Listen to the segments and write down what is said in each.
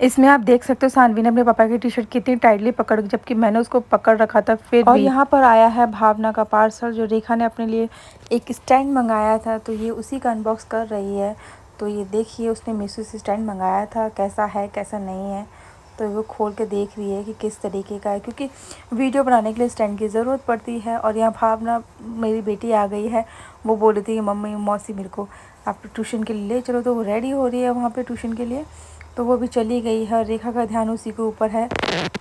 इसमें आप देख सकते हो सानवी ने अपने पापा की टी-शर्ट कितनी टाइटली पकड़, जबकि मैंने उसको पकड़ रखा था फिर भी। और यहाँ पर आया है भावना का पार्सल, जो रेखा ने अपने लिए एक स्टैंड मंगाया था, तो ये उसी का अनबॉक्स कर रही है। तो ये देखिए, उसने मीशो से स्टैंड मंगाया था, कैसा है कैसा नहीं है, तो वो खोल के देख रही है कि किस तरीके का है, क्योंकि वीडियो बनाने के लिए स्टैंड की ज़रूरत पड़ती है। और यहाँ भावना मेरी बेटी आ गई है, वो बोल रही थी कि मम्मी मौसी मेरे को आप ट्यूशन के लिए ले चलो, तो वो रेडी हो रही है वहाँ पे ट्यूशन के लिए, तो वो भी चली गई है। रेखा का ध्यान उसी के ऊपर है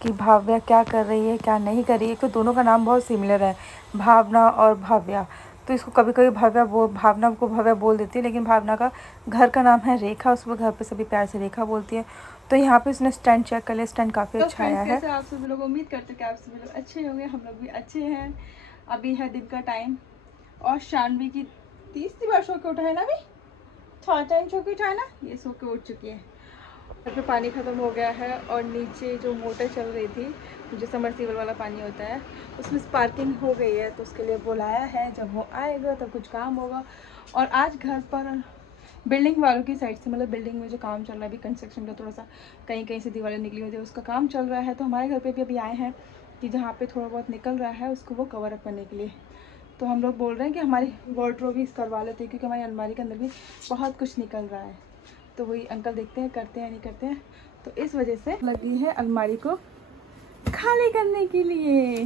कि भाव्या क्या कर रही है क्या नहीं कर रही है, तो दोनों का नाम बहुत सिमिलर है, भावना और भाव्या। तो इसको कभी कभी भावना को भव्या बोल देती है, लेकिन भावना का घर का नाम है रेखा, उसको घर पे सभी प्यार से रेखा बोलती है। तो यहाँ पे उसने स्टैंड चेक कर लिया, स्टैंड काफ़ी अच्छा आया है। आप सभी लोग उम्मीद करते हैं कि आप सभी लोग अच्छे होंगे, हम लोग भी अच्छे हैं। अभी है दिन का टाइम और शानवी की तीसरी बार सो के उठा है ना, अभी थोड़ा टाइम सो के उठा है ना, ये सो के उठ चुकी है। घर पे पानी ख़त्म हो गया है और नीचे जो मोटर चल रही थी, जो समरसीबल वाला पानी होता है, उसमें स्पार्किंग हो गई है, तो उसके लिए बुलाया है। जब वो आएगा तब कुछ काम होगा। और आज घर पर बिल्डिंग वालों की साइड से, मतलब बिल्डिंग में जो काम चल रहा है अभी कंस्ट्रक्शन का, थोड़ा सा कहीं कहीं से दीवारें निकली हुई थी, उसका काम चल रहा है। तो हमारे घर पे भी अभी आए हैं कि जहाँ पे थोड़ा बहुत निकल रहा है उसको वो कवर अप करने के लिए। तो हम लोग बोल रहे हैं कि हमारी वार्डरोब भी करवा लेते हैं, क्योंकि हमारी अलमारी के अंदर भी बहुत कुछ निकल रहा है। तो वही अंकल देखते हैं करते हैं नहीं करते हैं, तो इस वजह से लगी है अलमारी को खाली करने के लिए।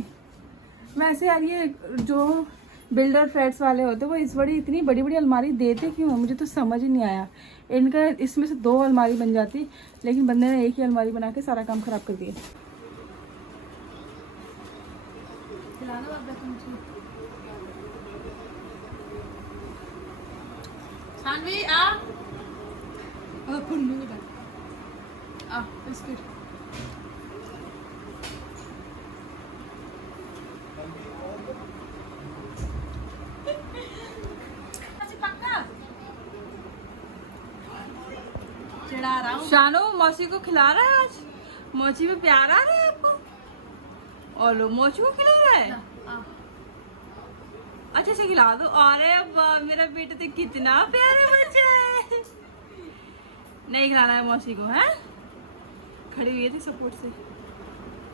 वैसे यार ये जो बिल्डर फ्लैट्स वाले होते हैं वो इतनी बड़ी बड़ी अलमारी देते क्यों है, मुझे तो समझ ही नहीं आया। इनका इसमें से 2 अलमारी बन जाती, लेकिन बंदे ने एक ही अलमारी बना के सारा काम खराब कर दिया। शानो मौसी को खिला रहा है आज, मौसी में प्यार आ रहा है आपको। और लो मौसी को खिला रहा है, अच्छे से खिला दो। अरे वाह, मेरा बेटा तो कितना प्यारा बच्चा है। नहीं खिलाना है मौसी को, है खड़ी हुई थी सपोर्ट से,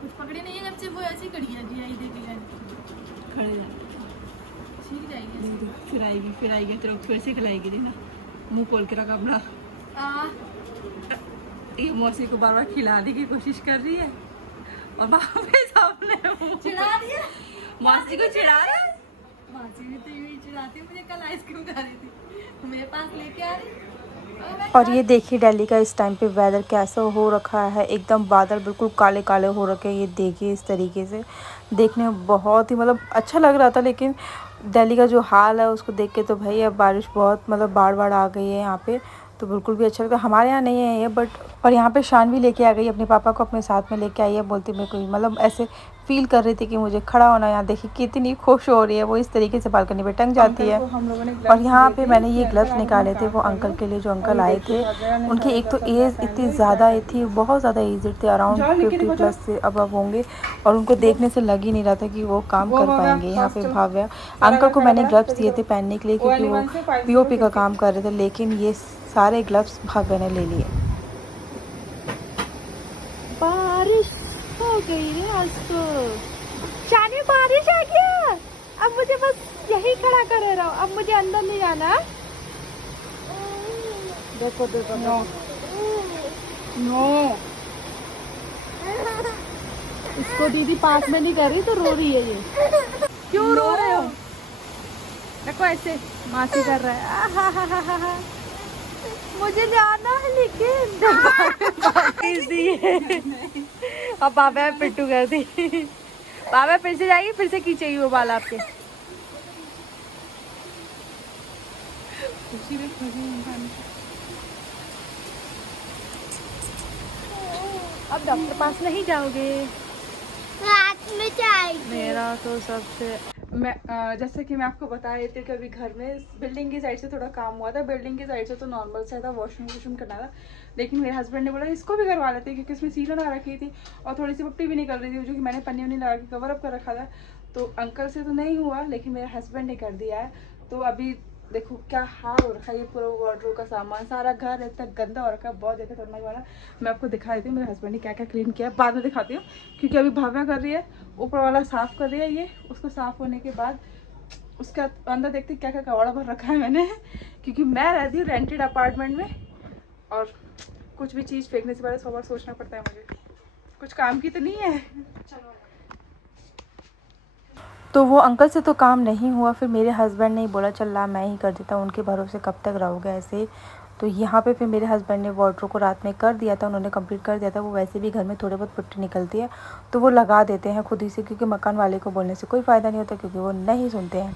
कुछ पकड़े नहीं है, जब से वो ऐसी खड़ी है जी, आई देखेगा खड़े सीख जाएगी। फिर आएगी तेरे को फिर से खिलाएगी, देखना मुंह खोल के रखा अपना। ये मौसी को बार बार खिलाने की कोशिश कर रही है और वहाँ पे सामने चिढ़ा दिया, मौसी को चिढ़ा रहा है। मौसी भी तो यूं ही चिढ़ाती है, मुझे कल आइसक्रीम खा रही थी, मेरे पास लेके आ रही। और ये देखिए दिल्ली का इस टाइम पे वेदर कैसा हो रखा है, एकदम बादल बिल्कुल काले काले हो रखे हैं। ये देखिए इस तरीके से देखने में बहुत ही मतलब अच्छा लग रहा था, लेकिन दिल्ली का जो हाल है उसको देख के तो भाई अब बारिश बहुत मतलब बाढ़ आ गई है यहाँ पे, तो बिल्कुल भी अच्छा लगता है। हमारे यहाँ नहीं है ये, बट और यहाँ पे शानवी लेके आ गई अपने पापा को, अपने साथ में लेके आई है, बोलती मेरे को मतलब ऐसे फील कर रही थी कि मुझे खड़ा होना। यहाँ देखिए कितनी खुश हो रही है, वो इस तरीके से बालकनी पे टंग जाती है। और यहाँ पे मैंने ये ग्लव्स निकाले थे वो अंकल के लिए, जो अंकल आए थे उनकी एक तो एज इतनी ज़्यादा थी, बहुत ज़्यादा एजड थे, अराउंड 50+ से अब होंगे, और उनको देखने से लग ही नहीं रहा था कि वो काम कर पाएंगे। यहाँ पे भाव्या अंकल को मैंने ग्लव्स दिए थे पहनने के लिए, क्योंकि वो पीओपी का काम कर रहे थे, लेकिन ये सारे ग्लव्स भाव्या ने ले लिए। बारिश हो गई है आज तो, शानी बारिश आ गया। अब मुझे बस यही खड़ा करे रहो, अब मुझे अंदर नहीं जाना। देखो देखो नो नो, इसको दीदी पास में नहीं कर रही तो रो रही है ये। क्यों रो रहे हो? देखो ऐसे मासी कर रहा है। मुझे जाना है लेकिन अब बाबा पिट्टू कर दी। बाबा फिर से जाएगी, फिर से खींचेगी वो बाल आपके। अब डॉक्टर पास नहीं जाओगे? रात में जाएंगे। मेरा तो सबसे जैसे कि मैं आपको बता रही थी कि अभी घर में बिल्डिंग की साइड से थोड़ा काम हुआ था। बिल्डिंग की साइड से तो नॉर्मल सा था, वॉशरूम करना था, लेकिन मेरे हस्बैंड ने बोला इसको भी करवा लेते, क्योंकि इसमें सीलन आ रखी थी और थोड़ी सी पट्टी भी निकल रही थी, जो कि मैंने पन्नी वन्नी लगा के कवर अप कर रखा था। तो अंकल से तो नहीं हुआ, लेकिन मेरे हस्बैंड ने कर दिया है। तो अभी देखो क्या हाल हो रखा है, ये पूरा वार्डरोब का सामान, सारा घर इतना गंदा हो रखा है, बहुत ज़्यादा खतरनाक वाला। मैं आपको दिखा देती हूँ मेरे हस्बैंड ने क्या क्या क्लीन किया है, बाद में दिखाती हूँ, क्योंकि अभी भव्या कर रही है, ऊपर वाला साफ़ कर रही है। ये उसको साफ़ होने के बाद उसके अंदर देखते क्या क्या कबाड़ा भर रखा है मैंने, क्योंकि मैं रहती हूँ रेंटेड अपार्टमेंट में और कुछ भी चीज़ फेंकने से पहले 100 बार सोचना पड़ता है मुझे, कुछ काम की तो नहीं है। तो वो अंकल से तो काम नहीं हुआ, फिर मेरे हस्बैंड ने ही बोला चल ला मैं ही कर देता हूँ, उनके भरोसे कब तक रहोगे ऐसे। तो यहाँ पे फिर मेरे हस्बैंड ने वार्डरोब को रात में कर दिया था, उन्होंने कंप्लीट कर दिया था। वो वैसे भी घर में थोड़े बहुत पुट्टी निकलती है तो वो लगा देते हैं खुद ही से, क्योंकि मकान वाले को बोलने से कोई फ़ायदा नहीं होता, क्योंकि वो नहीं सुनते हैं।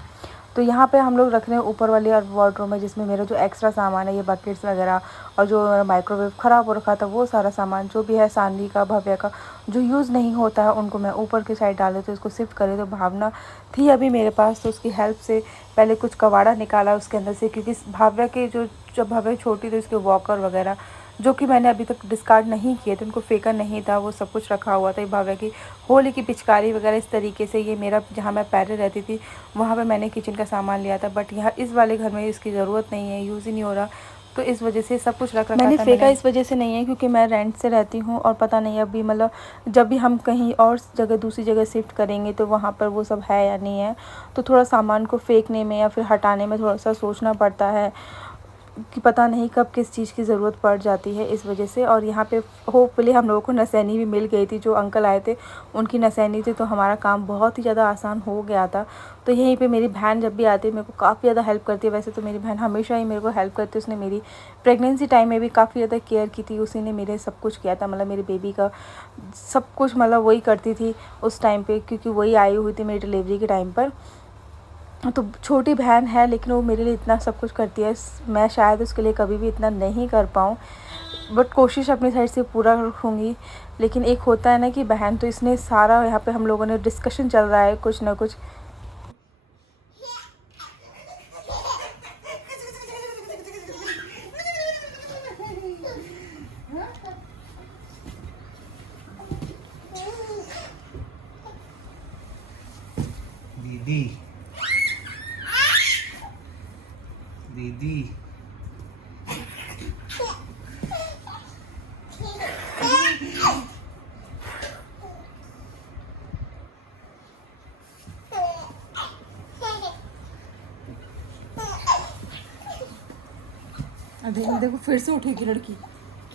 तो यहाँ पे हम लोग रख रहे हैं ऊपर वाली वार्डरोब में, जिसमें मेरा जो एक्स्ट्रा सामान है, ये बकेट्स वगैरह और जो मेरा माइक्रोवेव ख़राब हो रखा था, वो सारा सामान जो भी है सानवी का, भव्या का, जो यूज़ नहीं होता है उनको मैं ऊपर की साइड डाल देती हूँ, उसको शिफ्ट करे। तो भावना थी अभी मेरे पास, तो उसकी हेल्प से पहले कुछ कबाड़ा निकाला उसके अंदर से, क्योंकि भाव्या के जो जब भाव्या छोटी थी उसके वॉकर वगैरह जो कि मैंने अभी तक डिस्कार्ड नहीं किए थे, उनको फेंका नहीं था, वो सब कुछ रखा हुआ था। ये भाव्या की होली की पिचकारी वगैरह इस तरीके से। ये मेरा जहाँ मैं पहले रहती थी वहाँ पे मैंने किचन का सामान लिया था, बट यहाँ इस वाले घर में इसकी ज़रूरत नहीं है, यूज़ ही नहीं हो रहा, तो इस वजह से सब कुछ रख रखा था। मैंने फेंका इस वजह से नहीं है क्योंकि मैं रेंट से रहती हूँ और पता नहीं अभी मतलब जब भी हम कहीं और जगह दूसरी जगह शिफ्ट करेंगे तो वहाँ पर वो सब है या नहीं है, तो थोड़ा सामान को फेंकने में या फिर हटाने में थोड़ा सा सोचना पड़ता है कि पता नहीं कब किस चीज़ की ज़रूरत पड़ जाती है, इस वजह से। और यहाँ पे होपफुली हम लोगों को नसैनी भी मिल गई थी, जो अंकल आए थे उनकी नसैनी थी, तो हमारा काम बहुत ही ज़्यादा आसान हो गया था। तो यहीं पे मेरी बहन जब भी आती है मेरे को काफ़ी ज़्यादा हेल्प करती है। वैसे तो मेरी बहन हमेशा ही मेरे को हेल्प करती है, उसने मेरी प्रेगनेंसी टाइम में भी काफ़ी ज़्यादा केयर की थी, उसी ने मेरे सब कुछ किया था, मतलब मेरे बेबी का सब कुछ मतलब वही करती थी उस टाइम पर, क्योंकि वही आई हुई थी मेरी डिलीवरी के टाइम पर। तो छोटी बहन है लेकिन वो मेरे लिए इतना सब कुछ करती है, मैं शायद उसके लिए कभी भी इतना नहीं कर पाऊँ, बट कोशिश अपनी साइड से पूरा रखूँगी। लेकिन एक होता है ना कि बहन, तो इसने सारा यहाँ पे हम लोगों ने डिस्कशन चल रहा है कुछ ना कुछ। दीदी दीदी देखो फिर से उठेगी लड़की,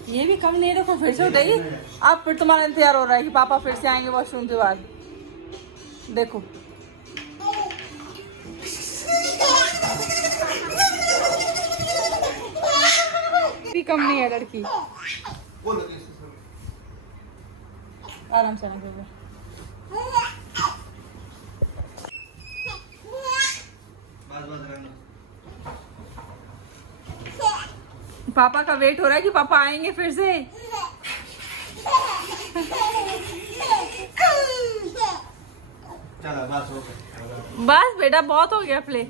ये भी कम नहीं, देखो फिर से उठेगी। अब फिर तुम्हारा इंतजार हो रहा है कि पापा फिर से आएंगे वॉशरूम के बाद, देखो। भी कम नहीं है लड़की, आराम से आना चाहिए। पापा का वेट हो रहा है कि पापा आएंगे फिर से। चलो बस हो गया, बस बेटा बहुत हो गया प्ले।